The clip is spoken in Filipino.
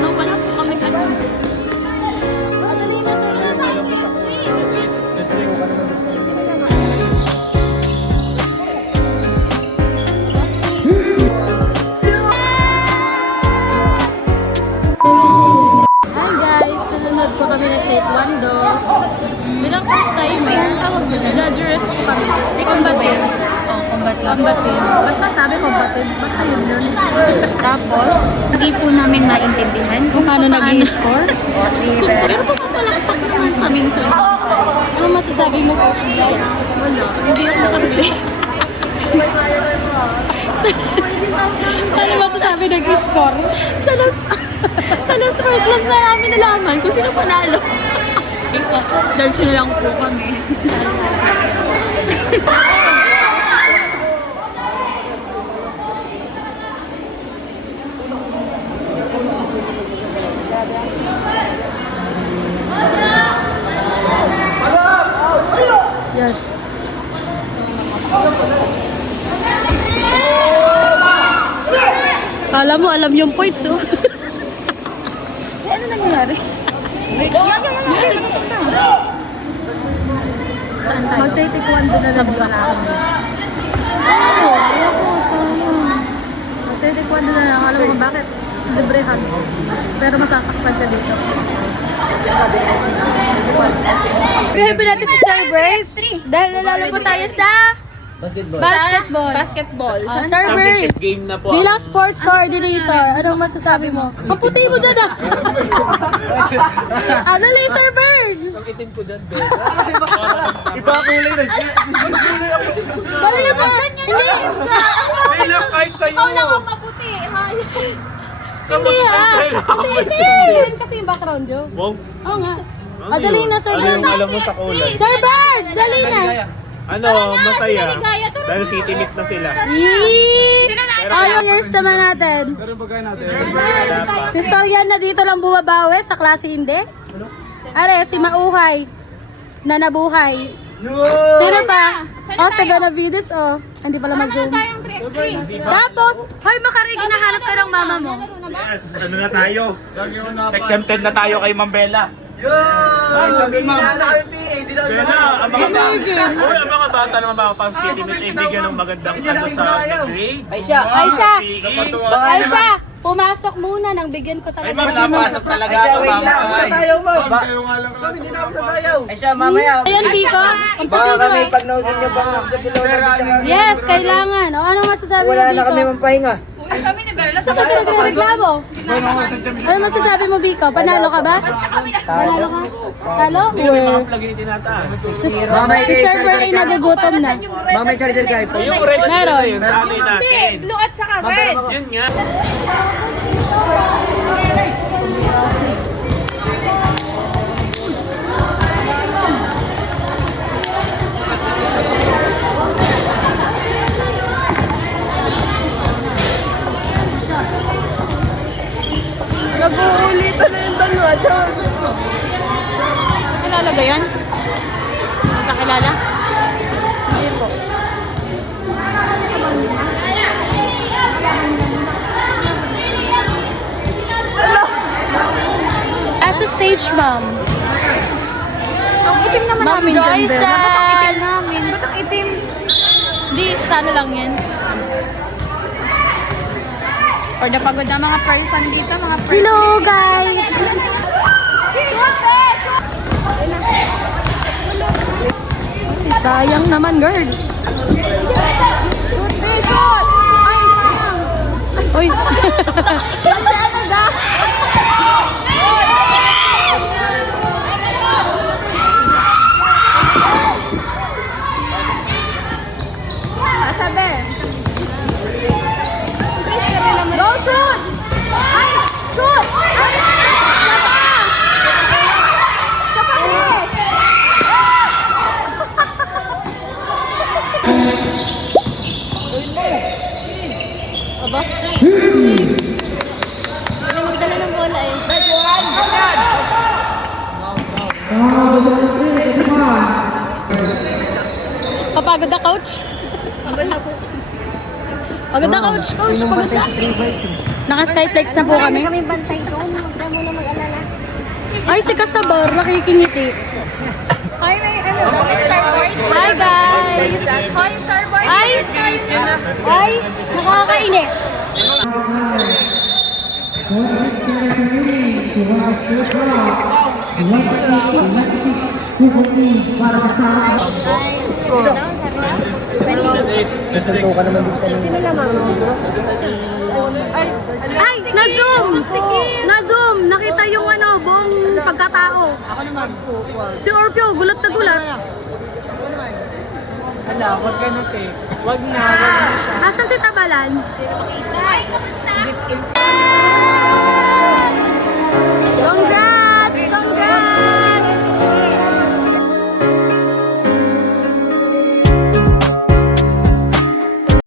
No, wala po kami ano. Madali na sir. Hi guys, nanonood po kami ng Taekwondo. Bilang first timer, judges po kami. Combative. Oh, combative. Basta sabi combative, basta yun yun. Tapos, hindi po namin maintindihan kung paano nag-i-score. Pero pumapalakpak naman pa minsan. Ano masasabi mo, Coach Bia? Wala. Hindi ako makarelate. Ano masasabi nag-i-score? Sa last part lang na namin nalaman kung sino panalo. Judge na lang po kami. Yan. Kala mo, alam yung points, oh. Ano nangyayari? Saan tayo? Magtitikwan doon na lang wala kami. Oo, ayoko, sayang. Magtitikwan doon na lang. Alam mo bakit? Librehan. Pero masasaktan ka dito. Happy natin si Sir Brace. Dahil nalalo po tayo sa basketball. Sir Brace, game na po. bilang sports coordinator, anong masasabi mo? Kaputi mo dyan ah! Ano lang, Sir Bird? Ang itim ko dyan, Ben. Iba ang kulay na. Balik mo! Hindi! May lang kahit sa'yo. Ikaw lang ang maputi! Hindi Hindi! Yan kasi yung background yun. Wow. Oo nga. Dali na, Sir Ano Bird. yung alam mo sa kulay? Sir Bird! Dali na! Ano, masaya. Dahil city meet na sila. Yee! Ayong years naman natin. Pero bagay natin. Si Sorian na dito lang bumabawi, sa klase hindi. Are, si Mauhay na nabuhay. Sino pa? Oh, sa Benavides, oh. Hindi pala ma-zoom. Tapos, hoy, makarig, hinahanap ka ng mama mo. Yes, ano na tayo? Exempted na tayo kay Ma'am Bella. Ay, sabi mo. Kaya na, ang mga bata na mapapasok city meet ay bigyan ng magandang ano sa grade. Aisha! Pumasok muna nang bigyan ko talaga. Ay, Ma'am, napasok talaga ako, Ma'am. Sasayaw mo. Ma'am, Hindi na ako sasayaw. Ay, siya, mamaya. Ayan, Biko. Ang Baka pati kami mo. pag-nosin nyo bang sa philosophy. Yes, kailangan. O, anong masasabi mo, Wala na Biko? kami mampahinga. Saan ka nagre-reklamo? Ano masasabi mo, Biko? Panalo ka ba? Panalo ka? Talo? Hindi kami mga flag yung tinataas. Si server ay nagugutom na. Mamay charger guy po. Yung red Meron. yun sa amin natin. Blue at saka red. Yun nga. Nag-uulito na yung dalawa doon. Kilala ba yan? Magkakilala? Hindi po. As a stage mom. Ang itim naman namin dyan, Bel. Ba't ang itim namin? Ba't ang itim? Hindi, sana lang yan. Or napagod na mga person dito, mga person. Hello, guys! Sayang naman, girl. Shoot, shoot! Ay, sayang! Uy! Asabe! Go, shoot! Ay! Shoot! Ay! Sa palit! Aba? Ano magdala ng bola eh? Kapagod na, coach? Pagod na po. Pagod na, coach. Coach, pagod na. Naka-skyflex na po kami. Kami bantay doon. Ay, si Kasabar, nakikingiti. Ay, may ano daw, may Star Wars. Hi, guys! Hoy, Star Wars. Ay, nakakainis. Ay, na-zoom! Na-zoom! Nakita yung ano, buong pagkatao. Ako naman. Si Orpio, gulat na gulat. Wala, wag ka na, te. Wag na siya. Asa si Tabalan? Ay, kamusta?